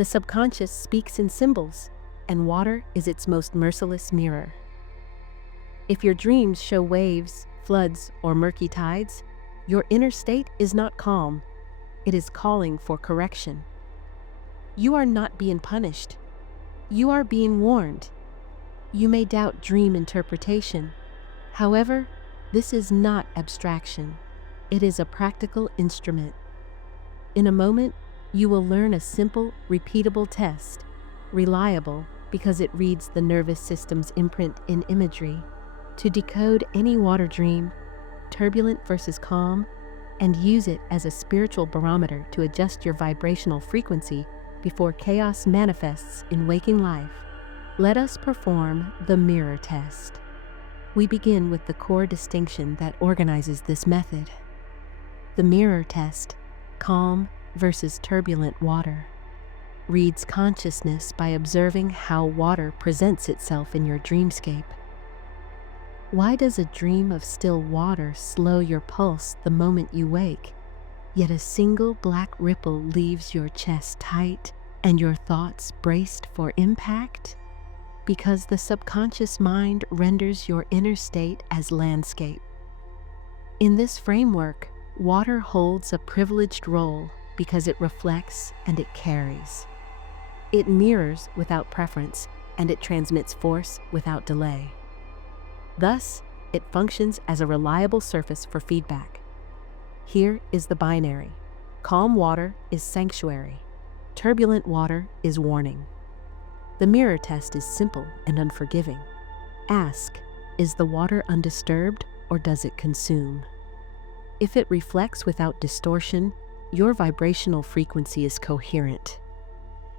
The subconscious speaks in symbols, and water is its most merciless mirror. If your dreams show waves, floods, or murky tides, your inner state is not calm. It is calling for correction. You are not being punished. You are being warned. You may doubt dream interpretation. However, this is not abstraction. It is a practical instrument. In a moment, you will learn a simple, repeatable test, reliable because it reads the nervous system's imprint in imagery, to decode any water dream, turbulent versus calm, and use it as a spiritual barometer to adjust your vibrational frequency before chaos manifests in waking life. Let us perform the mirror test. We begin with the core distinction that organizes this method. The mirror test, calm versus turbulent water, reads consciousness by observing how water presents itself in your dreamscape. Why does a dream of still water slow your pulse the moment you wake, yet a single black ripple leaves your chest tight and your thoughts braced for impact? Because the subconscious mind renders your inner state as landscape. In this framework, water holds a privileged role because it reflects and it carries. It mirrors without preference, and it transmits force without delay. Thus, it functions as a reliable surface for feedback. Here is the binary. Calm water is sanctuary. Turbulent water is warning. The mirror test is simple and unforgiving. Ask, is the water undisturbed or does it consume? If it reflects without distortion, your vibrational frequency is coherent.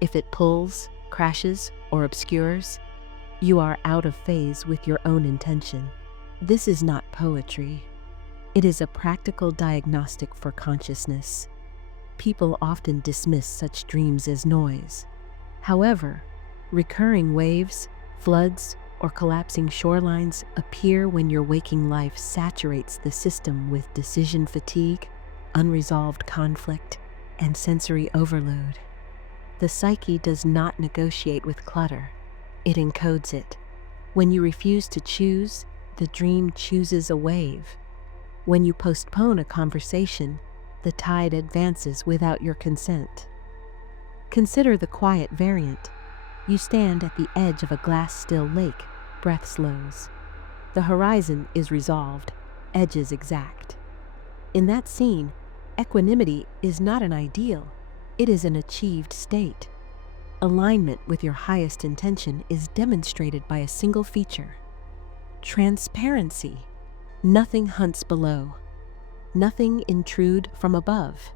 If it pulls, crashes, or obscures, you are out of phase with your own intention. This is not poetry. It is a practical diagnostic for consciousness. People often dismiss such dreams as noise. However, recurring waves, floods, or collapsing shorelines appear when your waking life saturates the system with decision fatigue, unresolved conflict, and sensory overload. The psyche does not negotiate with clutter. It encodes it. When you refuse to choose, the dream chooses a wave. When you postpone a conversation, the tide advances without your consent. Consider the quiet variant. You stand at the edge of a glass-still lake, breath slows. The horizon is resolved, edges exact. In that scene, equanimity is not an ideal, it is an achieved state. Alignment with your highest intention is demonstrated by a single feature. Transparency. Nothing hunts below. Nothing intrude from above.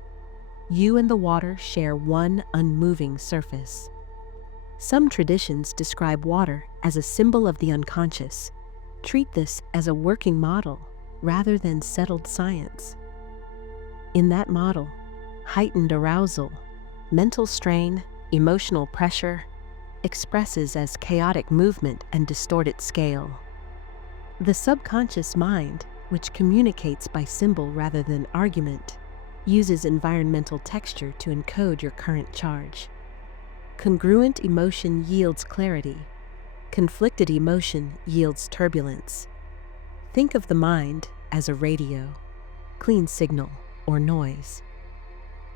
You and the water share one unmoving surface. Some traditions describe water as a symbol of the unconscious. Treat this as a working model rather than settled science. In that model, heightened arousal, mental strain, emotional pressure expresses as chaotic movement and distorted scale. The subconscious mind, which communicates by symbol rather than argument, uses environmental texture to encode your current charge. Congruent emotion yields clarity. Conflicted emotion yields turbulence. Think of the mind as a radio, clean signal or noise.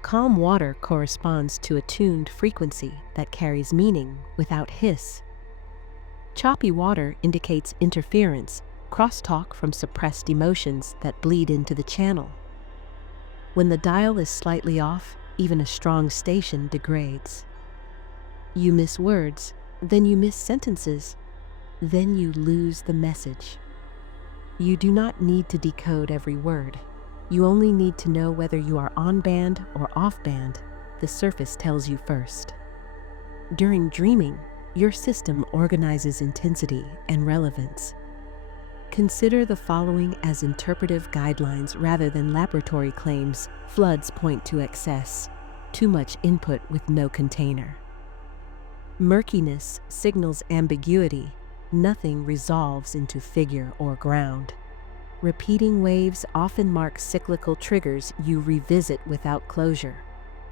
Calm water corresponds to a tuned frequency that carries meaning without hiss. Choppy water indicates interference, crosstalk from suppressed emotions that bleed into the channel. When the dial is slightly off, even a strong station degrades. You miss words, then you miss sentences, then you lose the message. You do not need to decode every word. You only need to know whether you are on band or off band. The surface tells you first. During dreaming, your system organizes intensity and relevance. Consider the following as interpretive guidelines rather than laboratory claims. Floods point to excess, too much input with no container. Murkiness signals ambiguity. Nothing resolves into figure or ground. Repeating waves often mark cyclical triggers you revisit without closure.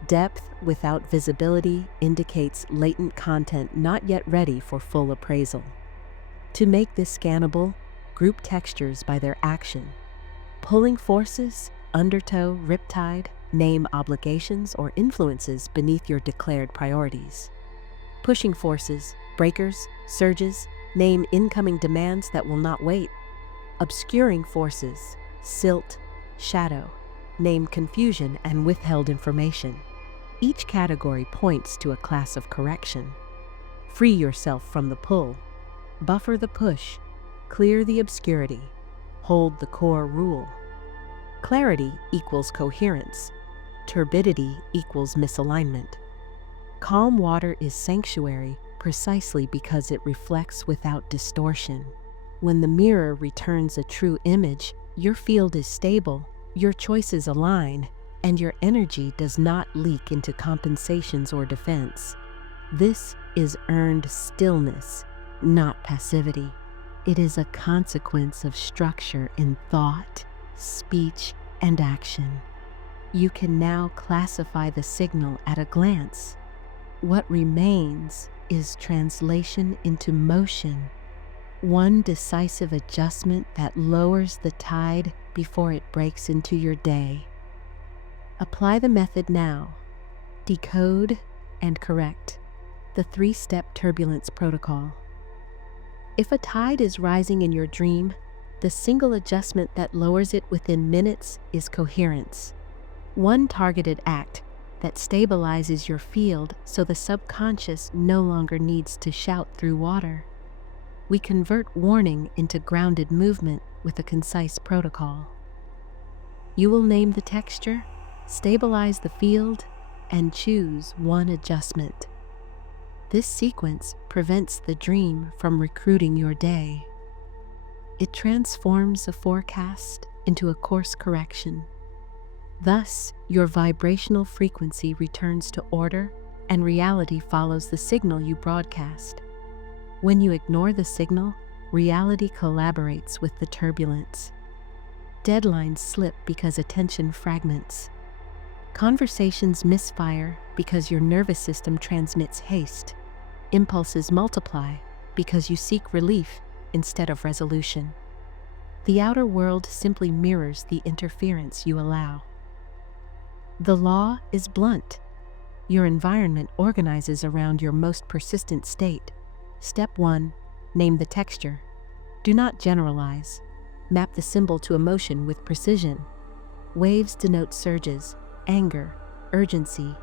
Depth without visibility indicates latent content not yet ready for full appraisal. To make this scannable, group textures by their action. Pulling forces, undertow, riptide, name obligations or influences beneath your declared priorities. Pushing forces, breakers, surges, name incoming demands that will not wait. Obscuring forces, silt, shadow, name confusion and withheld information. Each category points to a class of correction. Free yourself from the pull. Buffer the push. Clear the obscurity. Hold the core rule. Clarity equals coherence. Turbidity equals misalignment. Calm water is sanctuary precisely because it reflects without distortion. When the mirror returns a true image, your field is stable, your choices align, and your energy does not leak into compensations or defense. This is earned stillness, not passivity. It is a consequence of structure in thought, speech, and action. You can now classify the signal at a glance. What remains is translation into motion. One decisive adjustment that lowers the tide before it breaks into your day. Apply the method now. Decode and correct. The 3-step Turbulence Protocol. If a tide is rising in your dream, the single adjustment that lowers it within minutes is coherence. One targeted act that stabilizes your field so the subconscious no longer needs to shout through water. We convert warning into grounded movement with a concise protocol. You will name the texture, stabilize the field, and choose one adjustment. This sequence prevents the dream from recruiting your day. It transforms a forecast into a course correction. Thus, your vibrational frequency returns to order and reality follows the signal you broadcast. When you ignore the signal, reality collaborates with the turbulence. Deadlines slip because attention fragments. Conversations misfire because your nervous system transmits haste. Impulses multiply because you seek relief instead of resolution. The outer world simply mirrors the interference you allow. The law is blunt. Your environment organizes around your most persistent state. Step 1. Name the texture. Do not generalize. Map the symbol to emotion with precision. Waves denote surges, anger, urgency,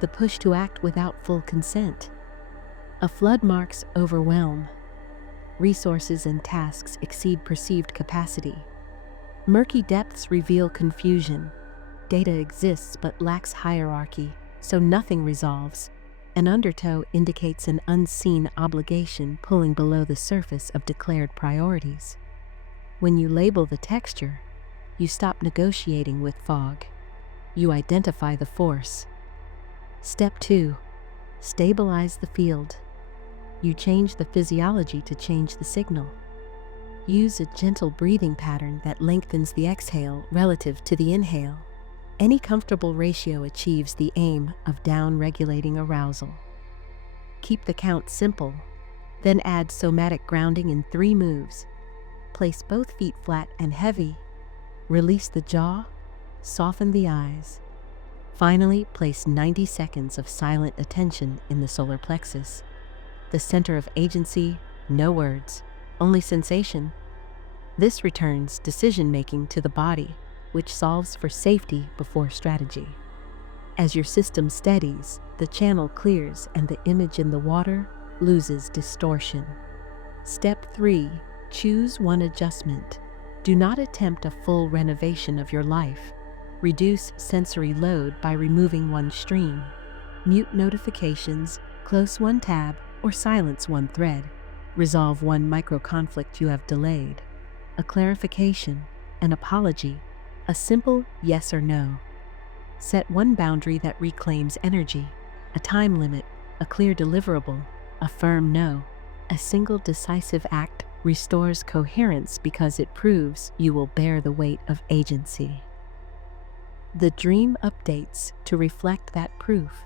the push to act without full consent. A flood marks overwhelm. Resources and tasks exceed perceived capacity. Murky depths reveal confusion. Data exists but lacks hierarchy, so nothing resolves. An undertow indicates an unseen obligation pulling below the surface of declared priorities. When you label the texture, you stop negotiating with fog. You identify the force. Step 2. Stabilize the field. You change the physiology to change the signal. Use a gentle breathing pattern that lengthens the exhale relative to the inhale. Any comfortable ratio achieves the aim of down-regulating arousal. Keep the count simple, then add somatic grounding in 3 moves. Place both feet flat and heavy. Release the jaw, soften the eyes. Finally, place 90 seconds of silent attention in the solar plexus. The center of agency, no words, only sensation. This returns decision-making to the body, which solves for safety before strategy. As your system steadies, the channel clears and the image in the water loses distortion. Step 3. Choose one adjustment. Do not attempt a full renovation of your life. Reduce sensory load by removing one stream. Mute notifications, close one tab, or silence one thread. Resolve one micro-conflict you have delayed. A clarification, an apology, a simple yes or no. Set one boundary that reclaims energy, a time limit, a clear deliverable, a firm no. A single decisive act restores coherence because it proves you will bear the weight of agency. The dream updates to reflect that proof.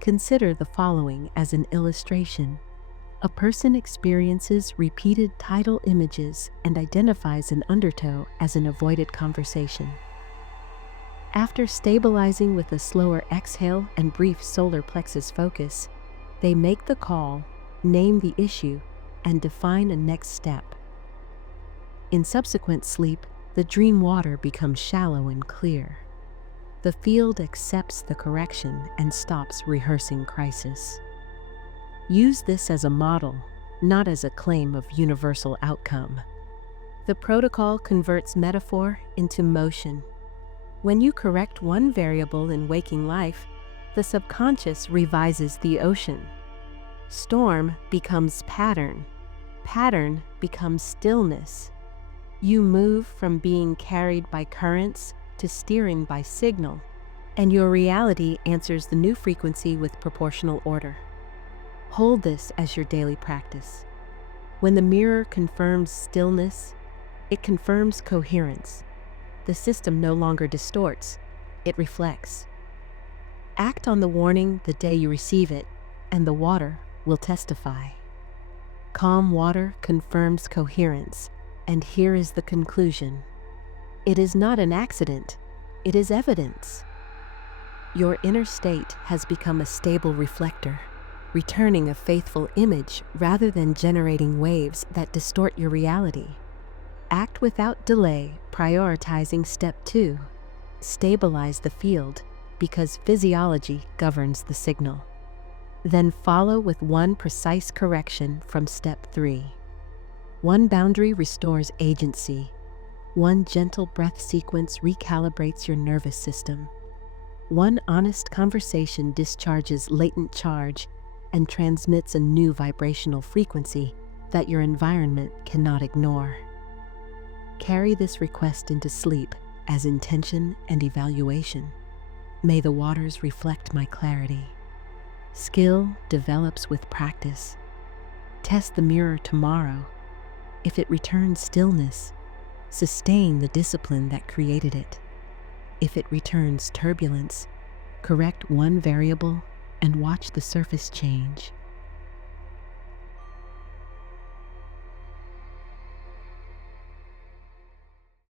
Consider the following as an illustration. A person experiences repeated tidal images and identifies an undertow as an avoided conversation. After stabilizing with a slower exhale and brief solar plexus focus, they make the call, name the issue, and define a next step. In subsequent sleep, the dream water becomes shallow and clear. The field accepts the correction and stops rehearsing crisis. Use this as a model, not as a claim of universal outcome. The protocol converts metaphor into motion. When you correct one variable in waking life, the subconscious revises the ocean. Storm becomes pattern. Pattern becomes stillness. You move from being carried by currents to steering by signal, and your reality answers the new frequency with proportional order. Hold this as your daily practice. When the mirror confirms stillness, it confirms coherence. The system no longer distorts, it reflects. Act on the warning the day you receive it, and the water will testify. Calm water confirms coherence, and here is the conclusion. It is not an accident, it is evidence. Your inner state has become a stable reflector, returning a faithful image rather than generating waves that distort your reality. Act without delay, prioritizing step 2. Stabilize the field, because physiology governs the signal. Then follow with one precise correction from step 3. One boundary restores agency. One gentle breath sequence recalibrates your nervous system. One honest conversation discharges latent charge and transmits a new vibrational frequency that your environment cannot ignore. Carry this request into sleep as intention and evaluation. May the waters reflect my clarity. Skill develops with practice. Test the mirror tomorrow. If it returns stillness, sustain the discipline that created it. If it returns turbulence, correct one variable and watch the surface change.